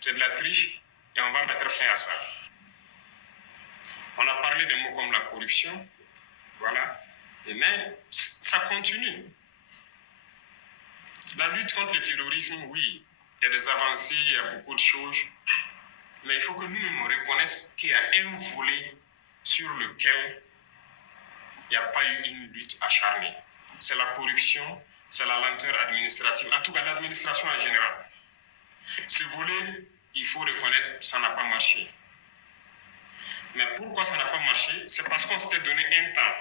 c'est de la triche et on va mettre fin à ça. On a parlé de mots comme la corruption, voilà, mais ça continue. La lutte contre le terrorisme, oui, il y a des avancées, il y a beaucoup de choses, mais il faut que nous-mêmes reconnaissions qu'il y a un volet sur lequel il n'y a pas eu une lutte acharnée. C'est la corruption, c'est la lenteur administrative, en tout cas l'administration en général. Ce volet, il faut reconnaître, ça n'a pas marché. Mais pourquoi ça n'a pas marché? C'est parce qu'on s'était donné un temps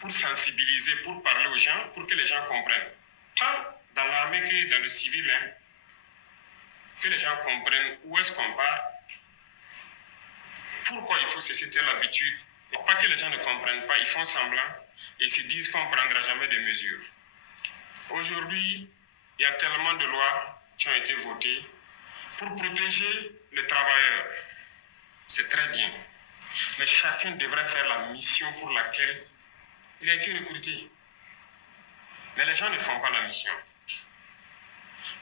pour sensibiliser, pour parler aux gens, pour que les gens comprennent. Tant dans l'armée que dans le civil, que les gens comprennent où est-ce qu'on part, pourquoi il faut cesser telle habitude. Pas que les gens ne comprennent pas, ils font semblant et se disent qu'on ne prendra jamais de mesures. Aujourd'hui, il y a tellement de lois qui ont été votées pour protéger les travailleurs. C'est très bien. Mais chacun devrait faire la mission pour laquelle il a été recruté. Mais les gens ne font pas la mission.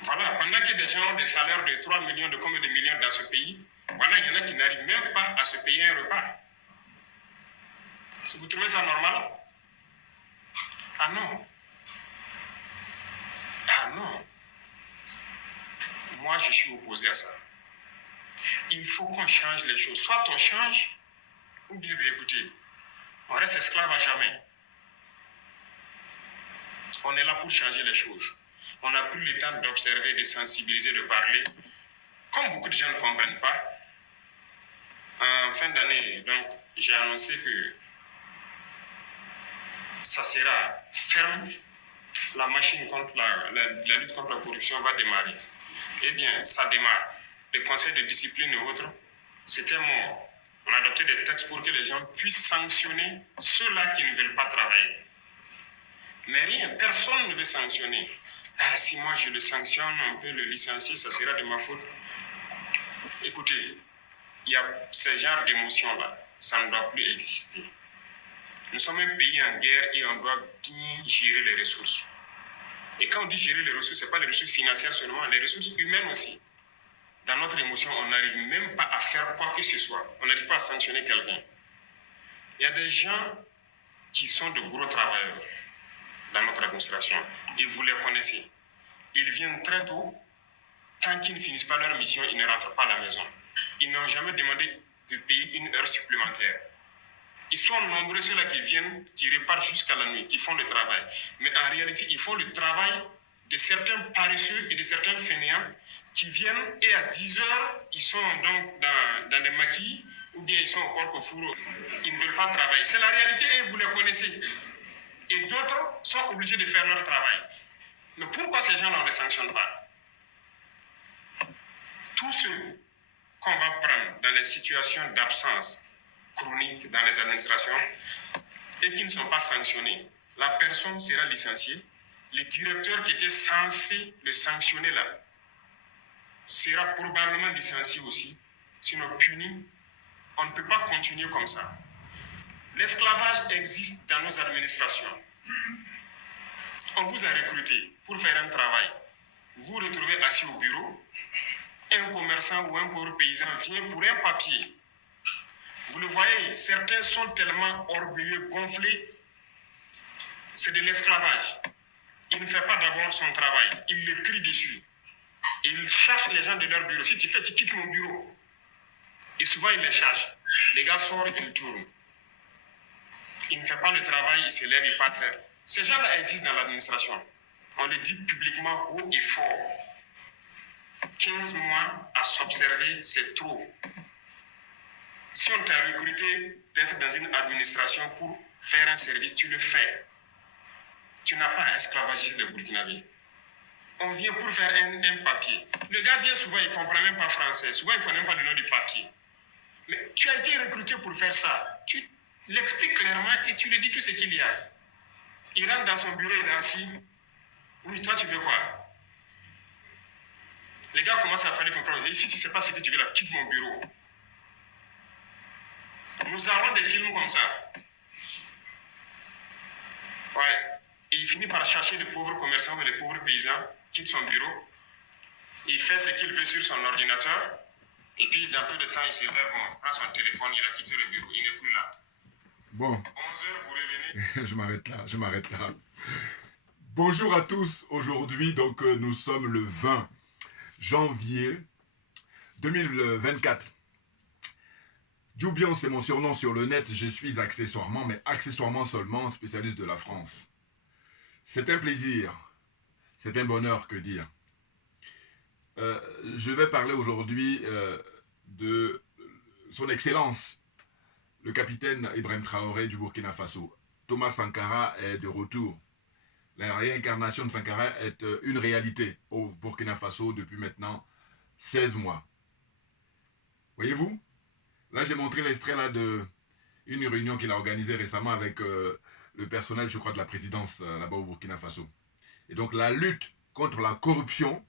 Voilà, pendant que des gens ont des salaires de 3 millions, de combien de millions dans ce pays, voilà, il y en a qui n'arrivent même pas à se payer un repas. Si vous trouvez ça normal? Ah non. Ah non. Moi, je suis opposé à ça. Il faut qu'on change les choses. Soit on change, ou bien écoutez, on reste esclave à jamais. On est là pour changer les choses. On a pris le temps d'observer, de sensibiliser, de parler. Comme beaucoup de gens ne comprennent pas, en fin d'année, donc, j'ai annoncé que ça sera ferme. La machine contre la lutte contre la corruption va démarrer. Eh bien, ça démarre. Les conseils de discipline et autres, c'était mort. On a adopté des textes pour que les gens puissent sanctionner ceux-là qui ne veulent pas travailler. Mais rien, personne ne veut sanctionner. Ah, si moi je le sanctionne, on peut le licencier, ça sera de ma faute. Écoutez, il y a ce genre d'émotions-là, ça ne doit plus exister. Nous sommes un pays en guerre et on doit bien gérer les ressources. Et quand on dit gérer les ressources, ce n'est pas les ressources financières seulement, les ressources humaines aussi. Dans notre émotion, on n'arrive même pas à faire quoi que ce soit. On n'arrive pas à sanctionner quelqu'un. Il y a des gens qui sont de gros travailleurs dans notre administration. Et vous les connaissez. Ils viennent très tôt. Tant qu'ils ne finissent pas leur mission, ils ne rentrent pas à la maison. Ils n'ont jamais demandé de payer une heure supplémentaire. Ils sont nombreux ceux-là qui viennent, qui repartent jusqu'à la nuit, qui font le travail. Mais en réalité, ils font le travail de certains paresseux et de certains fainéants qui viennent et à 10 heures, ils sont donc dans des maquis ou bien ils sont au porc au four. Ils ne veulent pas travailler. C'est la réalité et vous les connaissez. Et d'autres sont obligés de faire leur travail. Mais pourquoi ces gens-là, on ne les sanctionne pas? Tous ceux qu'on va prendre dans les situations d'absence chronique dans les administrations et qui ne sont pas sanctionnés, la personne sera licenciée. Le directeur qui était censé le sanctionner là sera probablement licencié aussi, sinon puni. On ne peut pas continuer comme ça. L'esclavage existe dans nos administrations. On vous a recruté pour faire un travail. Vous vous retrouvez assis au bureau. Un commerçant ou un pauvre paysan vient pour un papier. Vous le voyez, certains sont tellement orgueilleux, gonflés. C'est de l'esclavage. Il ne fait pas d'abord son travail. Il le crie dessus. Et il chasse les gens de leur bureau. Si tu fais, tu quittes mon bureau. Et souvent, il les cherche. Les gars sortent, ils tournent. Il ne fait pas le travail, il se lève, il part faire. Ces gens-là existent dans l'administration. On le dit publiquement haut et fort. 15 mois à s'observer, c'est trop. Si on t'a recruté d'être dans une administration pour faire un service, tu le fais. Tu n'as pas à esclavagiser les Burkinabés. On vient pour faire un papier. Le gars vient souvent, il ne comprend même pas français. Souvent, il ne connaît même pas le nom du papier. Mais tu as été recruté pour faire ça. Tu l'expliques clairement et tu lui dis tout ce qu'il y a. Il rentre dans son bureau, il est assis. Oui, toi, tu veux quoi? Les gars commencent à parler comme ça. Et si tu ne sais pas ce que tu veux là, quitte mon bureau. Nous avons des films comme ça. Ouais. Et il finit par chercher les pauvres commerçants ou les pauvres paysans, quitte son bureau. Il fait ce qu'il veut sur son ordinateur. Et puis, dans tout le temps, il se lève, bon, prend son téléphone, il a quitté le bureau, il n'est plus là. Bon. 11 heures, vous revenez. je m'arrête là. Bonjour à tous. Aujourd'hui, donc, nous sommes le 20 janvier 2024. Joubian, c'est mon surnom sur le net. Je suis accessoirement, mais accessoirement seulement, spécialiste de la France. C'est un plaisir. C'est un bonheur, que dire. Je vais parler aujourd'hui de son excellence, le capitaine Ibrahim Traoré du Burkina Faso. Thomas Sankara est de retour. La réincarnation de Sankara est une réalité au Burkina Faso depuis maintenant 16 mois. Voyez-vous? Là, j'ai montré l'extrait là d'une réunion qu'il a organisée récemment avec le personnel, je crois, de la présidence là-bas au Burkina Faso. Et donc, la lutte contre la corruption,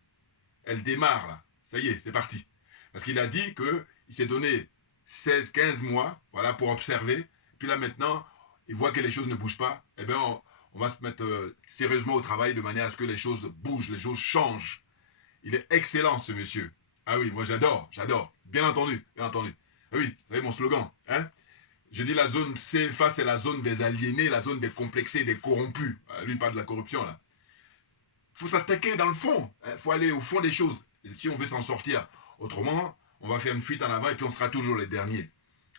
elle démarre là. Ça y est, c'est parti. Parce qu'il a dit qu'il s'est donné 16-15 mois, voilà, pour observer. Puis là, maintenant, il voit que les choses ne bougent pas. Eh bien, on va se mettre sérieusement au travail de manière à ce que les choses bougent, les choses changent. Il est excellent, ce monsieur. Ah oui, moi j'adore. Bien entendu. Ah oui, vous savez mon slogan, hein? Je dis la zone CFA, c'est la zone des aliénés, la zone des complexés, des corrompus. Lui, il parle de la corruption, là. Il faut s'attaquer dans le fond. Il faut aller au fond des choses. Si on veut s'en sortir. Autrement, on va faire une fuite en avant et puis on sera toujours les derniers.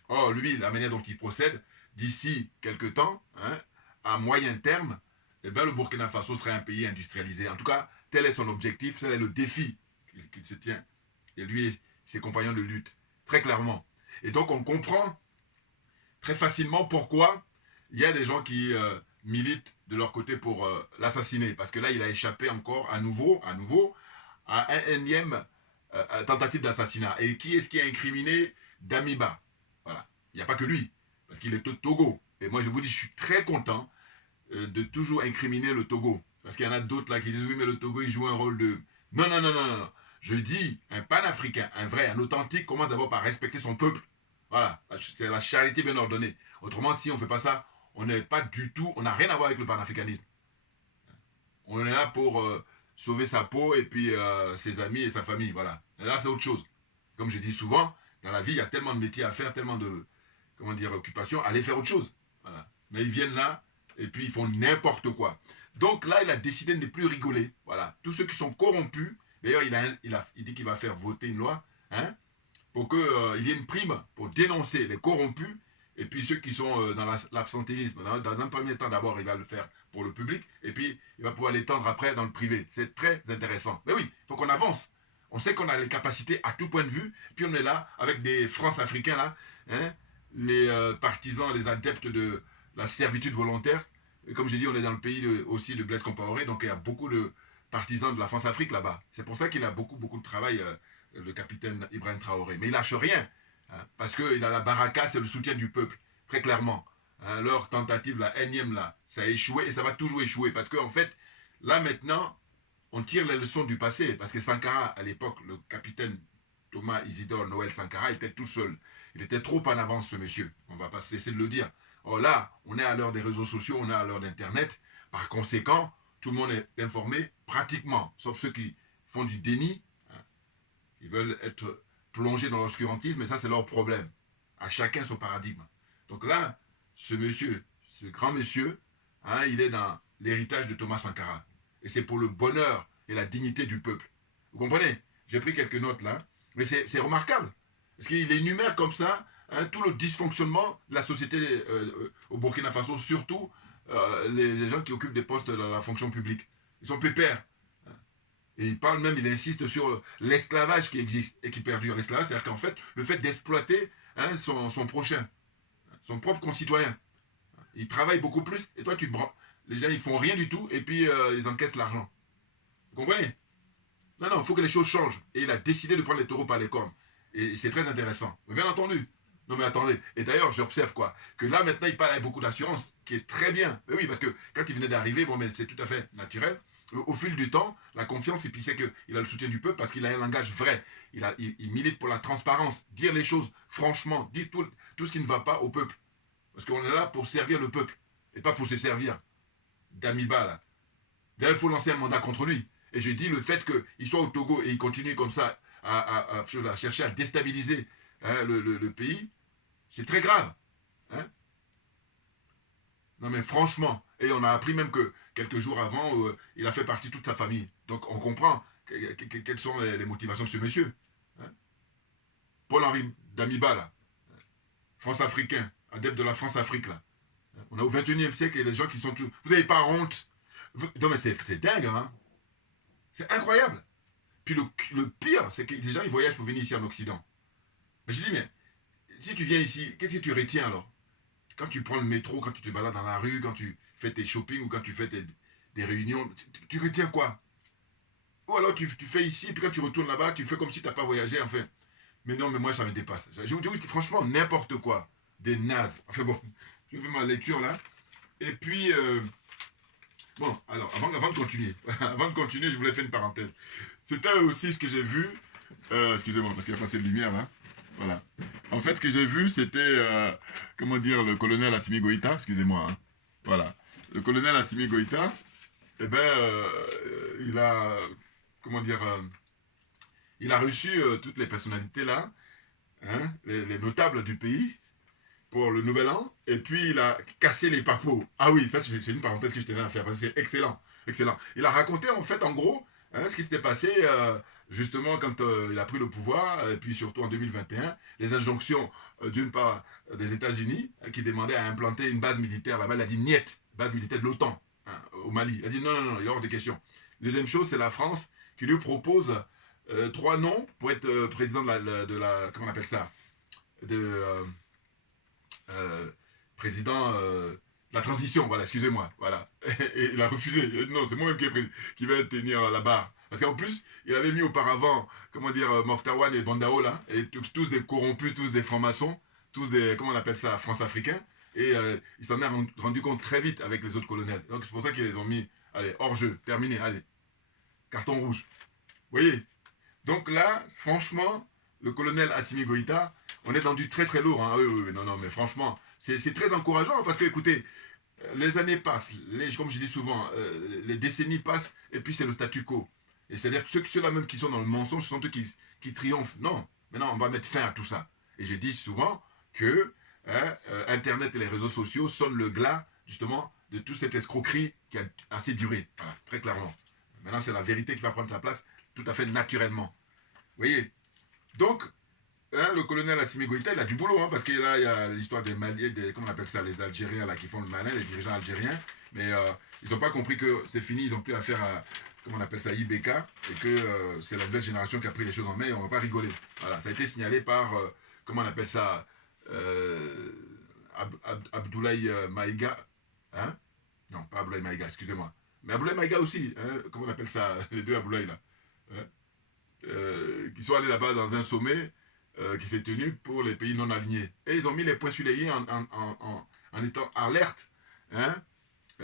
Or, lui, la manière dont il procède, d'ici quelques temps, hein, à moyen terme, eh bien, le Burkina Faso serait un pays industrialisé. En tout cas, tel est son objectif, tel est le défi qu'il se tient. Et lui et ses compagnons de lutte, très clairement. Et donc, on comprend très facilement pourquoi il y a des gens qui militent de leur côté pour l'assassiner. Parce que là, il a échappé encore à nouveau à un énième tentative d'assassinat. Et qui est-ce qui a incriminé Damiba? Voilà. Il n'y a pas que lui, parce qu'il est au Togo. Et moi, je vous dis, je suis très content de toujours incriminer le Togo. Parce qu'il y en a d'autres là qui disent, oui, mais le Togo, il joue un rôle de... Non. Je dis, un panafricain, un vrai, un authentique, commence d'abord par respecter son peuple. Voilà, c'est la charité bien ordonnée. Autrement, si on ne fait pas ça, on n'est pas du tout, on n'a rien à voir avec le panafricanisme. On est là pour sauver sa peau et puis ses amis et sa famille, voilà. Et là, c'est autre chose. Comme je dis souvent, dans la vie, il y a tellement de métiers à faire, tellement de, comment dire, occupations, allez faire autre chose. Voilà. Mais ils viennent là et puis ils font n'importe quoi. Donc là, il a décidé de ne plus rigoler. Voilà. Tous ceux qui sont corrompus, d'ailleurs, il dit qu'il va faire voter une loi, hein, pour qu'il y ait une prime pour dénoncer les corrompus et puis ceux qui sont dans l'absentéisme. Dans un premier temps, d'abord, il va le faire pour le public et puis il va pouvoir l'étendre après dans le privé. C'est très intéressant. Mais oui, il faut qu'on avance. On sait qu'on a les capacités à tout point de vue, puis on est là avec des France-Africains, là, hein, les partisans, les adeptes de la servitude volontaire. Et comme j'ai dit, on est dans le pays aussi de Blaise Compaoré, donc il y a beaucoup de partisans de la France-Afrique là-bas. C'est pour ça qu'il a beaucoup de travail, le capitaine Ibrahim Traoré. Mais il lâche rien, hein, parce qu'il a la baraka, c'est le soutien du peuple, très clairement. Hein, leur tentative, la énième là, ça a échoué et ça va toujours échouer, parce qu'en fait, là maintenant, on tire les leçons du passé, parce que Sankara, à l'époque, le capitaine Thomas Isidore Noël Sankara était tout seul. Il était trop en avance, ce monsieur. On ne va pas cesser de le dire. Or là, on est à l'heure des réseaux sociaux, on est à l'heure d'Internet. Par conséquent, tout le monde est informé pratiquement, sauf ceux qui font du déni. Hein. Ils veulent être plongés dans l'obscurantisme, et ça, c'est leur problème. À chacun son paradigme. Donc là, ce monsieur, ce grand monsieur, hein, il est dans l'héritage de Thomas Sankara. Et c'est pour le bonheur et la dignité du peuple. Vous comprenez? J'ai pris quelques notes là, mais c'est remarquable. Parce qu'il énumère comme ça, hein, tout le dysfonctionnement de la société au Burkina Faso, surtout les gens qui occupent des postes dans la fonction publique. Ils sont pépères. Et il parle même, il insiste sur l'esclavage qui existe et qui perdure. L'esclavage, c'est-à-dire qu'en fait, le fait d'exploiter, hein, son prochain, son propre concitoyen. Il travaille beaucoup plus et toi, tu te branles. Les gens, ils font rien du tout et puis ils encaissent l'argent. Vous comprenez? Non, il faut que les choses changent. Et il a décidé de prendre les taureaux par les cornes. Et c'est très intéressant. Mais bien entendu. Non, mais attendez. Et d'ailleurs, j'observe quoi? Que là, maintenant, il parle avec beaucoup d'assurance, qui est très bien. Mais oui, parce que quand il venait d'arriver, bon, mais c'est tout à fait naturel. Au fil du temps, la confiance, et puis c'est qu'il a le soutien du peuple parce qu'il a un langage vrai. Il milite pour la transparence, dire les choses franchement, dire tout ce qui ne va pas au peuple. Parce qu'on est là pour servir le peuple et pas pour se servir. Damiba, là. D'ailleurs, il faut lancer un mandat contre lui. Et je dis le fait qu'il soit au Togo et il continue comme ça à chercher à déstabiliser hein, le pays, c'est très grave. Hein. Non mais franchement, et on a appris même que quelques jours avant, il a fait partie de toute sa famille. Donc on comprend quelles sont les motivations de ce monsieur. Hein. Paul-Henri Damiba, là, France-Africain, adepte de la France-Afrique, là. On a au 21e siècle et les gens qui sont tous... Vous n'avez pas honte. Non mais c'est dingue, hein. C'est incroyable. Puis le pire, c'est que des gens, ils voyagent pour venir ici en Occident. Mais je dis, mais si tu viens ici, qu'est-ce que tu retiens alors? Quand tu prends le métro, quand tu te balades dans la rue, quand tu fais tes shopping ou quand tu fais des réunions, tu retiens quoi? Ou alors tu fais ici, puis quand tu retournes là-bas, tu fais comme si tu n'as pas voyagé, enfin. Mais non, mais moi, ça me dépasse. Je vous dis franchement, n'importe quoi. Des nazes. Enfin bon, je fais ma lecture là. Et puis, bon, alors, avant de continuer, avant de continuer, je voulais faire une parenthèse. C'était aussi ce que j'ai vu. Excusez-moi, parce qu'il y a pas assez de lumière là. Voilà. En fait, ce que j'ai vu, c'était, comment dire, le colonel Assimi Goïta. Excusez-moi. Hein. Voilà. Le colonel Assimi Goïta, eh ben, il a, comment dire, il a reçu toutes les personnalités là, hein, les notables du pays, pour le nouvel an, et puis il a cassé les papos. Ah oui, ça c'est une parenthèse que je tenais à faire, parce que c'est excellent, excellent. Il a raconté en fait, en gros, hein, ce qui s'était passé justement quand il a pris le pouvoir, et puis surtout en 2021, les injonctions d'une part des États-Unis, qui demandaient à implanter une base militaire là-bas. Il a dit niet, base militaire de l'OTAN, hein, au Mali. Il a dit non, non, non, il y a hors de question. Deuxième chose, c'est la France qui lui propose 3 noms pour être président comment on appelle ça, de euh, président de la transition, voilà, excusez-moi, voilà. Et il a refusé. Non, c'est moi-même qui vais tenir la barre. Parce qu'en plus, il avait mis auparavant, comment dire, Mokhtawan et Bandao, là, et tous des corrompus, tous des francs-maçons, tous des, comment on appelle ça, France-africains. Et il s'en est rendu compte très vite avec les autres colonels. Donc c'est pour ça qu'ils les ont mis, allez, hors jeu, terminé, allez, carton rouge. Vous voyez. Donc là, franchement, le colonel Assimi Goïta, on est dans du très très lourd. Hein. Oui, oui, oui, non, non, mais franchement, c'est très encourageant parce que, écoutez, les années passent, comme je dis souvent, les décennies passent et puis c'est le statu quo. Et c'est-à-dire que ceux-là même qui sont dans le mensonge, ce sont eux qui triomphent. Non, maintenant on va mettre fin à tout ça. Et je dis souvent que hein, Internet et les réseaux sociaux sonnent le glas, justement, de toute cette escroquerie qui a assez duré. Voilà, très clairement. Maintenant, c'est la vérité qui va prendre sa place tout à fait naturellement. Vous voyez. Donc, hein, le colonel Assimi Goïta, il a du boulot, hein, parce que là, il y a l'histoire des Maliens, comment on appelle ça, les Algériens là, qui font le malin, les dirigeants algériens, mais ils n'ont pas compris que c'est fini, ils n'ont plus affaire à, comment on appelle ça, IBK, et que c'est la nouvelle génération qui a pris les choses en main, et on ne va pas rigoler. Voilà, ça a été signalé par, comment on appelle ça, Abdoulaye Maïga, hein. Non, pas Abdoulaye Maïga, excusez-moi. Mais Abdoulaye Maïga aussi, hein, comment on appelle ça, les deux Abdoulaye là. Hein, qui sont allés là-bas dans un sommet qui s'est tenu pour les pays non alignés. Et ils ont mis les points sur les i en étant alerte, hein,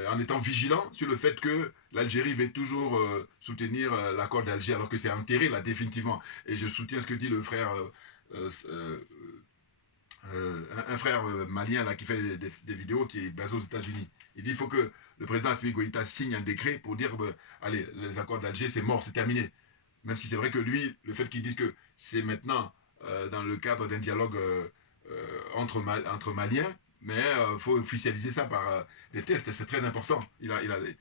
en étant vigilant sur le fait que l'Algérie va toujours soutenir l'accord d'Alger, alors que c'est enterré là définitivement. Et je soutiens ce que dit le frère, un frère malien là qui fait des vidéos, qui est basé aux États-Unis. Il dit qu'il faut que le président Assimi Goïta signe un décret pour dire, allez, les accords d'Alger, c'est mort, c'est terminé. Même si c'est vrai que lui, le fait qu'il dise que c'est maintenant dans le cadre d'un dialogue entre Maliens, mais il faut officialiser ça par des tests, c'est très important.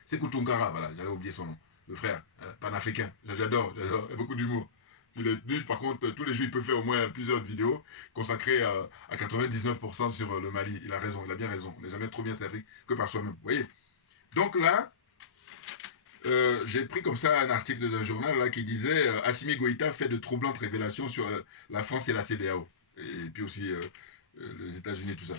C'est Koutoungara, voilà, j'allais oublier son nom, le frère, panafricain, j'adore, il y a beaucoup d'humour. Lui, par contre, tous les jours, il peut faire au moins plusieurs vidéos consacrées à 99% sur le Mali. Il a raison, il a bien raison. On n'est jamais trop bien cette Afrique que par soi-même. Vous voyez. Donc là, j'ai pris comme ça un article d'un journal là, qui disait Assimi Goïta fait de troublantes révélations sur la France et la CEDEAO. Et puis aussi les États-Unis, tout ça.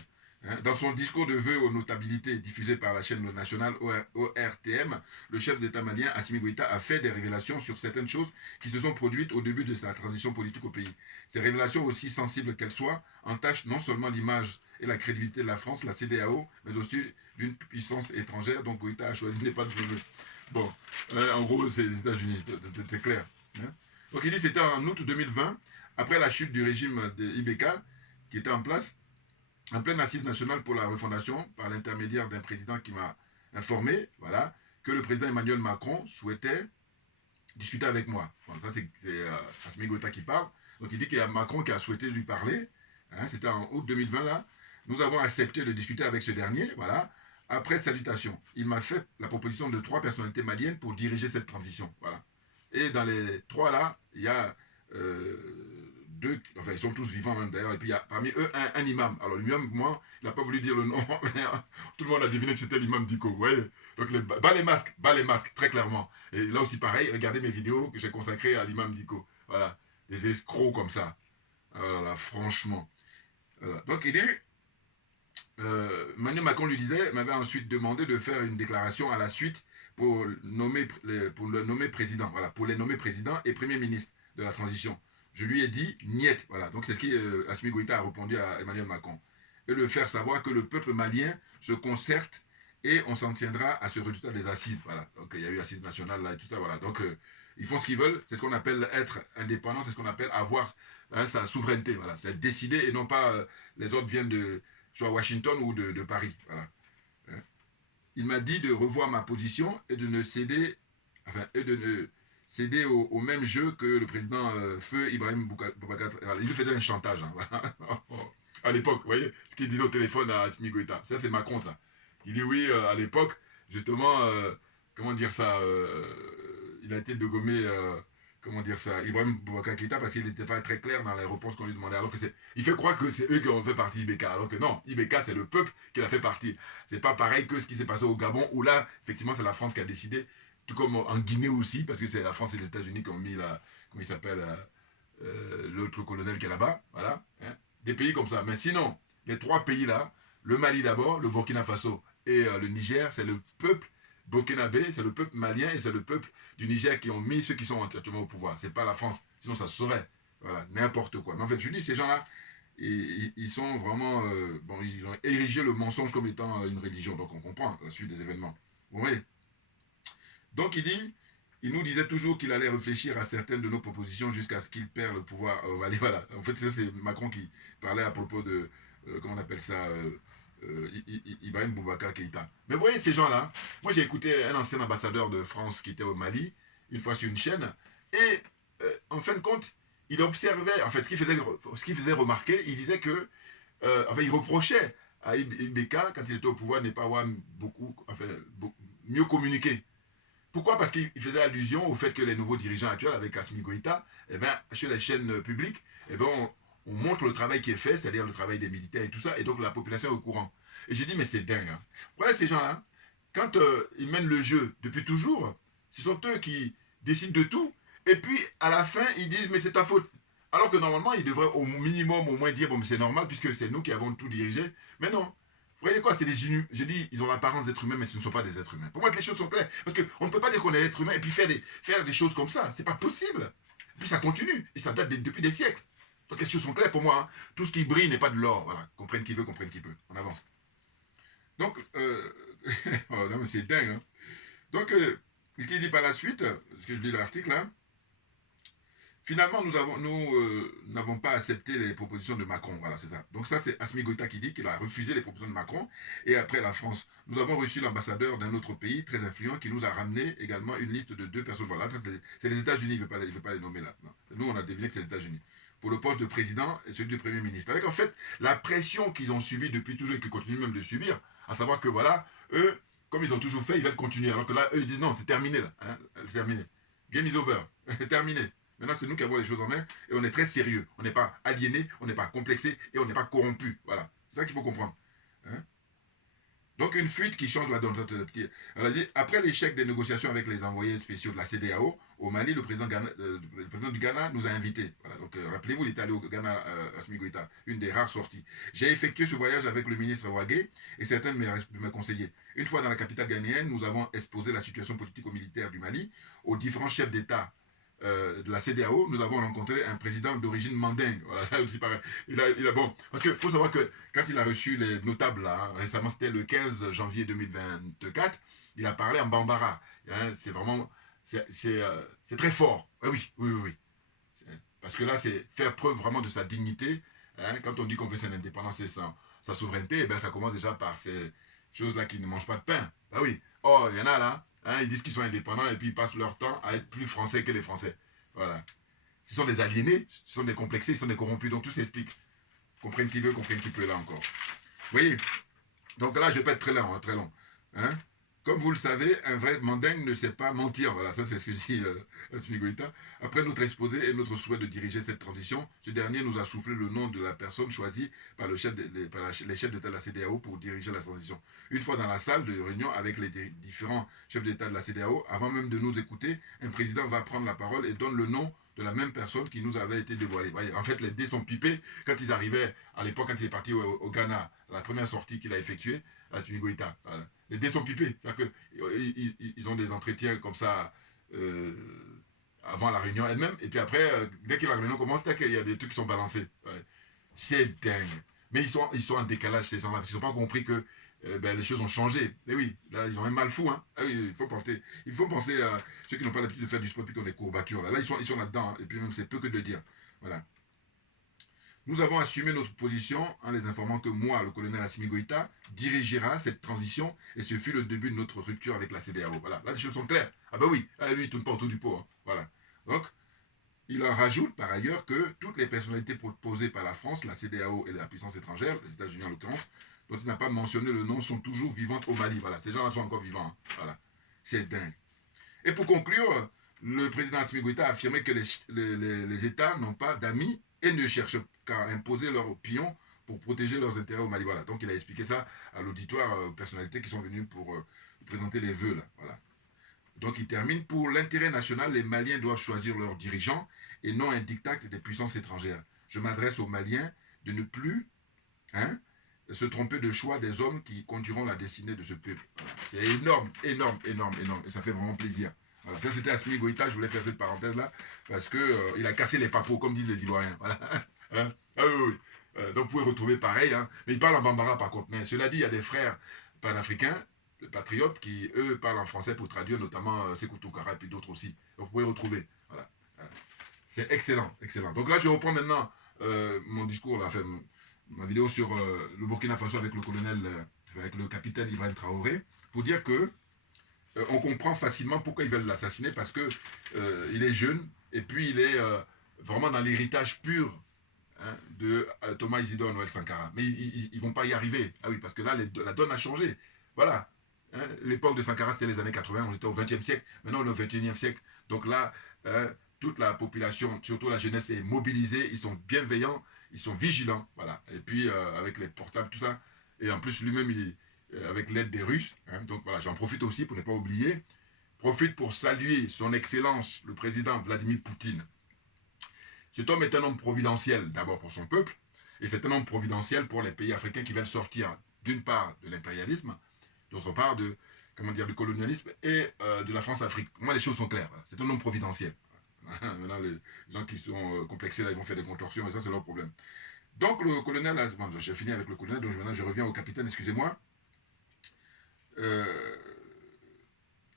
Hein. Dans son discours de vœux aux notabilités diffusé par la chaîne nationale ORTM, le chef d'État malien Assimi Goïta a fait des révélations sur certaines choses qui se sont produites au début de sa transition politique au pays. Ces révélations, aussi sensibles qu'elles soient, entachent non seulement l'image et la crédibilité de la France, la CEDEAO, mais aussi d'une puissance étrangère dont Goïta a choisi de ne pas devenir. Bon, en gros, c'est les États-Unis, c'est clair. Hein. Donc il dit que c'était en août 2020, après la chute du régime de IBK, qui était en place, en pleine assise nationale pour la refondation, par l'intermédiaire d'un président qui m'a informé, voilà, que le président Emmanuel Macron souhaitait discuter avec moi. Bon, ça, c'est Assimi Goïta qui parle. Donc, il dit qu'il y a Macron qui a souhaité lui parler. Hein, c'était en août 2020, là. Nous avons accepté de discuter avec ce dernier, voilà. Après salutation, il m'a fait la proposition de 3 personnalités maliennes pour diriger cette transition, voilà. Et dans les 3 là, il y a 2, enfin ils sont tous vivants même d'ailleurs, et puis il y a parmi eux un imam. Alors l'imam, moi, il n'a pas voulu dire le nom, mais tout le monde a deviné que c'était l'imam Diko, vous voyez. Donc bas les masques, très clairement. Et là aussi pareil, regardez mes vidéos que j'ai consacrées à l'imam Diko, voilà. Des escrocs comme ça, voilà, franchement. Voilà. Donc il dit, Emmanuel Macron lui disait, m'avait ensuite demandé de faire une déclaration à la suite pour le nommer président, voilà, pour les nommer président et premier ministre de la transition. Je lui ai dit niet, voilà. Donc c'est ce qui Assimi Goïta a répondu à Emmanuel Macron. Et le faire savoir que le peuple malien se concerte et on s'en tiendra à ce résultat des assises, voilà. Donc il y a eu assises nationales là et tout ça, voilà. Donc ils font ce qu'ils veulent, c'est ce qu'on appelle être indépendant, c'est ce qu'on appelle avoir sa souveraineté, voilà. C'est décider et non pas les autres viennent de soit Washington ou de Paris, voilà. Hein? Il m'a dit de revoir ma position et de ne céder, enfin, et de ne céder au même jeu que le président Feu Ibrahim Boubacar. Il lui faisait un chantage, hein, voilà. À l'époque, vous voyez, ce qu'il disait au téléphone à Assimi Goïta. Ça, c'est Macron, ça. Il dit oui, à l'époque, justement, comment dire ça, il a été dégommé, comment dire ça, Ibrahim Boubacar Keïta, parce qu'il n'était pas très clair dans les réponses qu'on lui demandait. Alors que il fait croire que c'est eux qui ont fait partie d'IBK, alors que non, IBK c'est le peuple qui l'a fait partie. C'est pas pareil que ce qui s'est passé au Gabon, où là, effectivement, c'est la France qui a décidé, tout comme en Guinée aussi, parce que c'est la France et les États-Unis qui ont mis la, comment il s'appelle, l'autre colonel qui est là-bas, voilà, hein, des pays comme ça. Mais sinon, les 3 pays là, le Mali d'abord, le Burkina Faso et le Niger, c'est le peuple burkinabé, c'est le peuple malien et c'est le peuple du Niger qui ont mis ceux qui sont actuellement au pouvoir. C'est pas la France, sinon ça se saurait. Voilà, n'importe quoi. Mais en fait, je dis, ces gens-là, ils sont vraiment, bon, ils ont érigé le mensonge comme étant une religion. Donc on comprend la suite des événements. Vous voyez. Donc il nous disait toujours qu'il allait réfléchir à certaines de nos propositions jusqu'à ce qu'il perde le pouvoir. Allez, voilà. En fait, c'est Macron qui parlait à propos de, comment on appelle ça, Ibrahim Boubacar Keïta. Mais vous voyez ces gens-là, moi j'ai écouté un ancien ambassadeur de France qui était au Mali, une fois sur une chaîne, et en fin de compte, il observait, enfin ce qu'il faisait remarquer, il disait que, enfin il reprochait à IBK, quand il était au pouvoir, de ne pas avoir mieux communiqué. Pourquoi? Parce qu'il faisait allusion au fait que les nouveaux dirigeants actuels, avec Assimi Goïta, eh ben, sur les chaînes publiques, eh ben, on montre le travail qui est fait, c'est-à-dire le travail des militaires et tout ça, et donc la population est au courant. Et j'ai dit, mais c'est dingue. Hein. Voilà ces gens-là, quand ils mènent le jeu depuis toujours, ce sont eux qui décident de tout, et puis à la fin, ils disent, mais c'est ta faute. Alors que normalement, ils devraient au minimum au moins dire, bon, mais c'est normal, puisque c'est nous qui avons tout dirigé. Mais non, vous voyez quoi, c'est des inhumains. Je dis, ils ont l'apparence d'êtres humains, mais ce ne sont pas des êtres humains. Pour moi, les choses sont claires. Parce qu'on ne peut pas dire qu'on est être humain et puis faire des choses comme ça. C'est pas possible. Et puis ça continue. Et ça date depuis des siècles. Donc les choses sont claires pour moi. Hein. Tout ce qui brille n'est pas de l'or. Voilà. Comprenne qui veut, comprenne qui peut. On avance. Donc, oh, non, mais c'est dingue. Hein. Donc, ce qu'il dit par la suite, ce que je lis l'article là, finalement, nous n'avons pas accepté les propositions de Macron. Voilà, c'est ça. Donc ça, c'est Assimi Goïta qui dit qu'il a refusé les propositions de Macron. Et après la France, nous avons reçu l'ambassadeur d'un autre pays très influent qui nous a ramené également une liste de 2 personnes. Voilà, c'est les États-Unis, il ne veut pas les nommer là. Non. Nous, on a deviné que c'est les États-Unis. Pour le poste de président et celui du Premier ministre. Avec en fait, la pression qu'ils ont subie depuis toujours et qu'ils continuent même de subir, à savoir que voilà, eux, comme ils ont toujours fait, ils veulent continuer. Alors que là, eux, ils disent non, c'est terminé là. Hein, c'est terminé. Game is over. terminé. Maintenant, c'est nous qui avons les choses en main et on est très sérieux. On n'est pas aliéné, on n'est pas complexé et on n'est pas corrompu. Voilà. C'est ça qu'il faut comprendre. Hein? Donc, une fuite qui change la donne. Elle a dit, après l'échec des négociations avec les envoyés spéciaux de la CEDEAO, au Mali, le président du Ghana nous a invités. Voilà. Donc, rappelez-vous, il est allé au Ghana, Assimi Goïta, une des rares sorties. J'ai effectué ce voyage avec le ministre Ouagé et certains de mes conseillers. Une fois dans la capitale ghanéenne, nous avons exposé la situation politico-militaire du Mali aux différents chefs d'État de la CEDEAO, nous avons rencontré un président d'origine mandingue. Voilà, aussi pareil. Bon, parce qu'il faut savoir que quand il a reçu les notables, là, hein, récemment, c'était le 15 janvier 2024, il a parlé en bambara. Hein, c'est vraiment, c'est très fort. Ah oui, oui, oui, oui. Parce que là, c'est faire preuve vraiment de sa dignité. Hein, quand on dit qu'on veut son indépendance et sa souveraineté, eh ben, ça commence déjà par ces choses-là qui ne mangent pas de pain. Ah oui. Oh, il y en a là. Hein, ils disent qu'ils sont indépendants et puis ils passent leur temps à être plus français que les Français. Voilà. Ce sont des aliénés, ce sont des complexés, ce sont des corrompus, donc tout s'explique. Comprenne qui veut, comprenne qui peut là encore. Vous voyez? Donc là, je ne vais pas être très long, hein, très long. Hein? Comme vous le savez, un vrai mandingue ne sait pas mentir. Voilà, ça c'est ce que dit Assimi Goïta. Après notre exposé et notre souhait de diriger cette transition, ce dernier nous a soufflé le nom de la personne choisie par, les chefs d'État de la CEDEAO pour diriger la transition. Une fois dans la salle de réunion avec les différents chefs d'État de la CEDEAO, avant même de nous écouter, un président va prendre la parole et donne le nom de la même personne qui nous avait été dévoilée. Voyez, en fait, les dés sont pipés quand ils arrivaient, à l'époque, quand il est parti au Ghana, la première sortie qu'il a effectuée, Assimi Goïta. Voilà. Les dés sont pipés. C'est-à-dire qu'ils ont des entretiens comme ça avant la réunion elle-même. Et puis après, dès que la réunion commence, il y a des trucs qui sont balancés. Ouais. C'est dingue. Mais ils sont en décalage, ces gens-là, parce qu'ils n'ont pas compris que les choses ont changé. Mais oui, là, ils ont un mal fou. Hein. Ah oui, il faut penser à ceux qui n'ont pas l'habitude de faire du sport et qui ont des courbatures. Là, ils sont là-dedans. Hein. Et puis même, c'est peu que de dire. Voilà. Nous avons assumé notre position en les informant que moi, le colonel Assimi Goïta, dirigera cette transition et ce fut le début de notre rupture avec la CEDEAO. Voilà, là les choses sont claires. Ah ben oui, lui il tourne pas autour du pot. Hein. Voilà. Donc, il en rajoute par ailleurs que toutes les personnalités proposées par la France, la CEDEAO et la puissance étrangère, les États-Unis en l'occurrence, dont il n'a pas mentionné le nom, sont toujours vivantes au Mali. Voilà, ces gens-là sont encore vivants. Hein. Voilà, c'est dingue. Et pour conclure, le président Assimi Goïta a affirmé que les États n'ont pas d'amis et ne cherchent qu'à imposer leur opinion pour protéger leurs intérêts au Mali. Voilà. Donc il a expliqué ça à l'auditoire, aux personnalités qui sont venues pour présenter les vœux. Là. Voilà. Donc il termine, pour l'intérêt national, les Maliens doivent choisir leurs dirigeants et non un diktat des puissances étrangères. Je m'adresse aux Maliens de ne plus se tromper de choix des hommes qui conduiront la destinée de ce peuple. Voilà. C'est énorme, énorme, énorme, énorme. Et ça fait vraiment plaisir. Voilà. Ça, c'était Assimi Goïta. Je voulais faire cette parenthèse-là parce qu'il a cassé les papos, comme disent les Ivoiriens. Voilà. Hein? Ah oui, oui. Donc, vous pouvez retrouver pareil. Hein? Mais il parle en bambara, par contre. Mais cela dit, il y a des frères panafricains, patriotes, qui, eux, parlent en français pour traduire, notamment Sékou Toukara et puis d'autres aussi. Donc, vous pouvez retrouver. Voilà. C'est excellent, excellent. Donc là, je reprends maintenant mon discours, là, enfin, ma vidéo sur le Burkina Faso avec le colonel, avec le capitaine Ibrahim Traoré, pour dire que on comprend facilement pourquoi ils veulent l'assassiner, parce que il est jeune, et puis il est vraiment dans l'héritage pur de Thomas Isidore Noël Sankara. Mais ils ne vont pas y arriver. Ah oui, parce que là, la donne a changé. Voilà. Hein, l'époque de Sankara, c'était les années 80, on était au XXe siècle, maintenant on est au XXIe siècle. Donc là, toute la population, surtout la jeunesse, est mobilisée, ils sont bienveillants, ils sont vigilants, voilà. Et puis, avec les portables, tout ça, et en plus, lui-même, avec l'aide des Russes, hein, donc voilà, j'en profite aussi pour ne pas oublier, profite pour saluer son Excellence, le président Vladimir Poutine. Cet homme est un homme providentiel, d'abord pour son peuple, et c'est un homme providentiel pour les pays africains qui veulent sortir, d'une part, de l'impérialisme, d'autre part, du colonialisme et de la France-Afrique. Pour moi, les choses sont claires. Voilà. C'est un homme providentiel. Maintenant, les gens qui sont complexés, là, ils vont faire des contorsions, et ça, c'est leur problème. Donc, le colonel, bon, j'ai fini avec le colonel, donc maintenant, je reviens au capitaine, excusez-moi.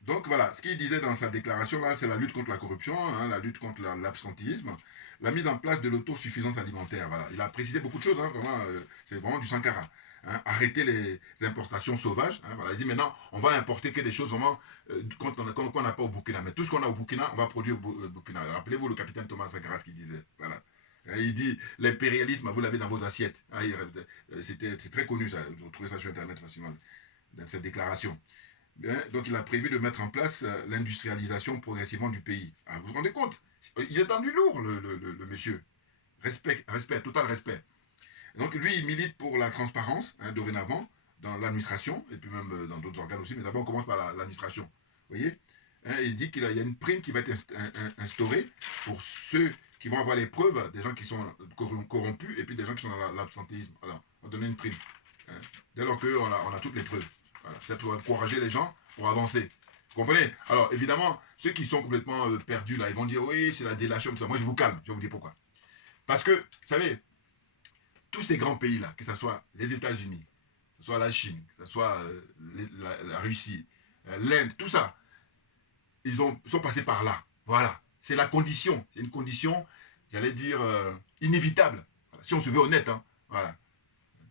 Donc, voilà, ce qu'il disait dans sa déclaration, là, c'est la lutte contre la corruption, hein, la lutte contre l'absentéisme, la mise en place de l'autosuffisance alimentaire. Voilà. Il a précisé beaucoup de choses, hein, vraiment, c'est vraiment du Sankara. Hein, arrêter les importations sauvages. Hein, voilà. Il dit maintenant, on va importer que des choses vraiment qu'on n'a pas au Burkina. Mais tout ce qu'on a au Burkina, on va produire au Burkina. Rappelez-vous le capitaine Thomas Sankara, ce qu'il disait. Voilà. Il dit, l'impérialisme, vous l'avez dans vos assiettes. Hein, c'est très connu, ça. Vous trouvez ça sur Internet facilement, dans cette déclaration. Bien, donc il a prévu de mettre en place l'industrialisation progressivement du pays. Ah, vous vous rendez compte? Il est dans du lourd, le monsieur. Respect, total respect. Donc lui, il milite pour la transparence, hein, dorénavant, dans l'administration, et puis même dans d'autres organes aussi, mais d'abord on commence par l'administration. Vous voyez, hein, il dit qu'il y a une prime qui va être instaurée pour ceux qui vont avoir les preuves, des gens qui sont corrompus, et puis des gens qui sont dans l'absentéisme. Alors, on va donner une prime. Hein, dès lors qu'on a toutes les preuves. Voilà. C'est pour encourager les gens pour avancer. Vous comprenez? Alors, évidemment, ceux qui sont complètement perdus, là, ils vont dire, oui, c'est la délation, tout ça. Moi, je vous calme, je vais vous dire pourquoi. Parce que, vous savez, tous ces grands pays-là, que ce soit les États-Unis, que ce soit la Chine, que ce soit la Russie, l'Inde, tout ça, ils sont passés par là. Voilà. C'est la condition. C'est une condition, j'allais dire, inévitable. Voilà. Si on se veut honnête. Hein. Voilà.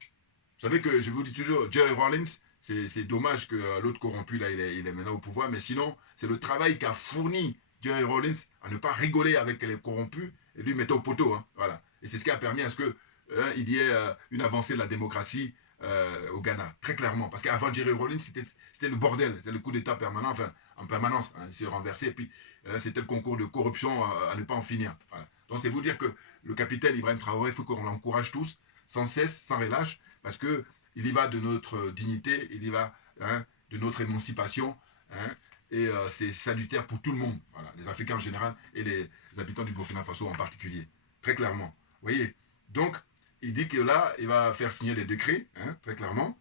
Vous savez que je vous dis toujours, Jerry Rawlings, c'est dommage que l'autre corrompu, là, il est maintenant au pouvoir. Mais sinon, c'est le travail qu'a fourni Jerry Rawlings à ne pas rigoler avec les corrompus et lui mettre au poteau. Hein, voilà. Et c'est ce qui a permis à ce qu'il y ait une avancée de la démocratie au Ghana, très clairement. Parce qu'avant Jerry Rawlings, c'était le bordel, c'était le coup d'État permanent, enfin, en permanence. Hein, il s'est renversé, et puis c'était le concours de corruption à ne pas en finir. Voilà. Donc c'est vous dire que le capitaine Ibrahim Traoré, il faut qu'on l'encourage tous, sans cesse, sans relâche, parce que il y va de notre dignité, il y va de notre émancipation, et c'est salutaire pour tout le monde, voilà, les Africains en général et les habitants du Burkina Faso en particulier, très clairement. Vous voyez, donc il dit que là, il va faire signer des décrets, très clairement,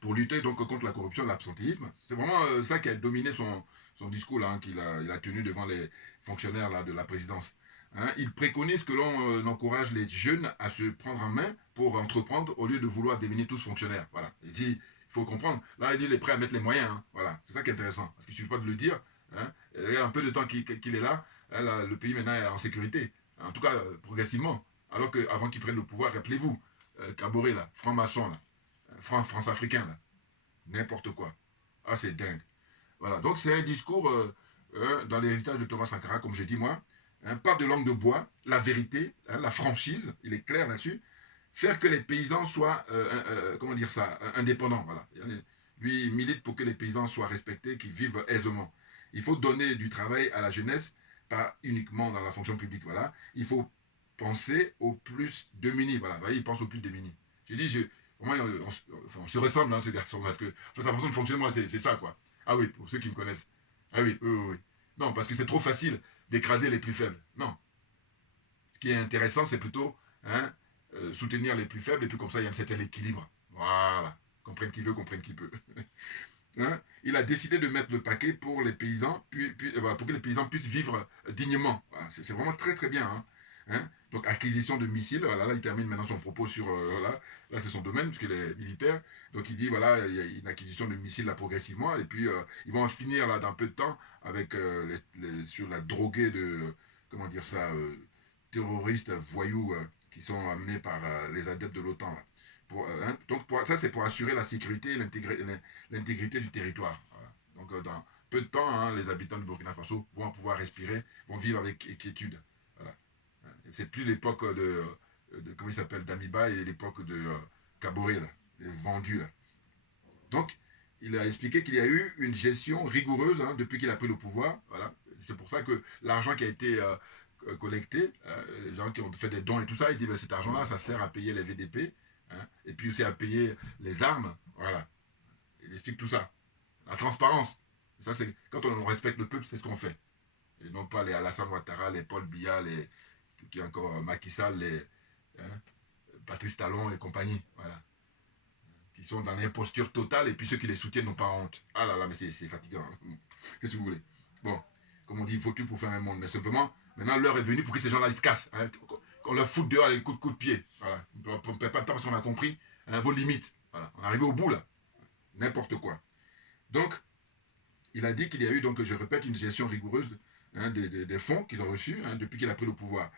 pour lutter donc contre la corruption et l'absentéisme. C'est vraiment ça qui a dominé son discours là, qu'il a tenu devant les fonctionnaires là, de la présidence. Il préconise que l'on encourage les jeunes à se prendre en main pour entreprendre au lieu de vouloir devenir tous fonctionnaires. Voilà. Il dit, il faut comprendre. Là, il est prêt à mettre les moyens. Voilà. C'est ça qui est intéressant. Parce qu'il ne suffit pas de le dire. Il y a un peu de temps qu'il est là. Là, le pays maintenant est en sécurité. En tout cas, progressivement. Alors qu'avant qu'il prenne le pouvoir, rappelez-vous, Kaboré, là, franc-maçon, là, France-africain, là, n'importe quoi. Ah, c'est dingue. Voilà. Donc, c'est un discours dans l'héritage de Thomas Sankara, comme je dis moi. Pas de langue de bois, la vérité, la franchise, il est clair là-dessus. Faire que les paysans soient, comment dire ça, indépendants. Voilà. Lui, il milite pour que les paysans soient respectés, qu'ils vivent aisément. Il faut donner du travail à la jeunesse, pas uniquement dans la fonction publique. Voilà. Il faut penser aux plus démunis. Voilà. Voyez, il pense aux plus démunis. Je dis, vraiment, on se ressemble, hein, ce garçon, parce que sa façon de fonctionner, moi, c'est ça, quoi. Ah oui, pour ceux qui me connaissent. Ah oui, oui, oui. Non, parce que c'est trop facile d'écraser les plus faibles. Non. Ce qui est intéressant, c'est plutôt soutenir les plus faibles, et puis comme ça, il y a un certain équilibre. Voilà. Comprenne qui veut, comprenne qui peut. Il a décidé de mettre le paquet pour les paysans, pour que les paysans puissent vivre dignement. Voilà. C'est vraiment très, très bien. Donc, acquisition de missiles. Voilà, là, il termine maintenant son propos sur... là, c'est son domaine, puisqu'il est militaire. Donc, il dit, voilà, il y a une acquisition de missiles, là, progressivement. Et puis, ils vont en finir, là, dans peu de temps, avec sur la droguée de... comment dire ça terroristes, voyous, qui sont amenés par les adeptes de l'OTAN. Donc, ça, c'est pour assurer la sécurité et l'intégrité du territoire. Voilà. Donc, dans peu de temps, les habitants du Burkina Faso vont pouvoir respirer, vont vivre avec quiétude. Voilà. C'est plus l'époque comment il s'appelle, d'Amiba, et l'époque de Kaboré, là, les vendus. Là. Donc, il a expliqué qu'il y a eu une gestion rigoureuse depuis qu'il a pris le pouvoir. Voilà. C'est pour ça que l'argent qui a été collecté, les gens qui ont fait des dons et tout ça, il dit, ben, cet argent-là, ça sert à payer les VDP, et puis aussi à payer les armes. Voilà. Il explique tout ça. La transparence. Ça, c'est quand on respecte le peuple, c'est ce qu'on fait. Et non pas les Alassane Ouattara, les Paul Biya, qui encore Macky Sall, les Patrice Talon et compagnie. Voilà. Qui sont dans l'imposture totale, et puis ceux qui les soutiennent n'ont pas honte. Ah là là, mais c'est fatigant. Qu'est-ce que vous voulez? Bon, comme on dit, il faut tout pour faire un monde. Mais simplement, maintenant l'heure est venue pour que ces gens-là ils se cassent. Qu'on leur foute dehors avec coup de pied. Voilà. On ne perd pas de temps parce qu'on a compris vos limites. Voilà. On est arrivé au bout là. N'importe quoi. Donc, il a dit qu'il y a eu, donc je répète, une gestion rigoureuse des fonds qu'ils ont reçus depuis qu'il a pris le pouvoir.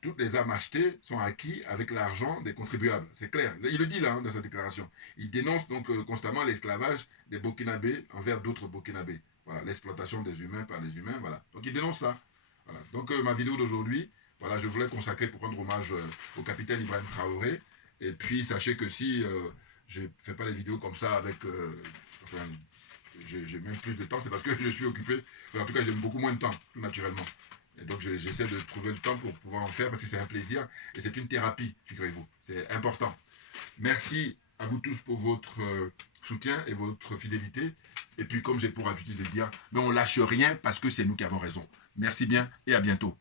Toutes les armes achetées sont acquises avec l'argent des contribuables. C'est clair. Il le dit là dans sa déclaration. Il dénonce donc constamment l'esclavage des Burkinabés envers d'autres Burkinabés. Voilà, l'exploitation des humains par les humains. Voilà. Donc il dénonce ça. Voilà. Donc ma vidéo d'aujourd'hui, voilà, je voulais consacrer pour rendre hommage au capitaine Ibrahim Traoré. Et puis sachez que si je ne fais pas les vidéos comme ça avec... enfin, j'ai même plus de temps, c'est parce que je suis occupé. Enfin, en tout cas, j'ai beaucoup moins de temps, tout naturellement. Et donc, j'essaie de trouver le temps pour pouvoir en faire parce que c'est un plaisir et c'est une thérapie, figurez-vous. C'est important. Merci à vous tous pour votre soutien et votre fidélité. Et puis, comme j'ai pour habitude de dire, mais on lâche rien parce que c'est nous qui avons raison. Merci bien et à bientôt.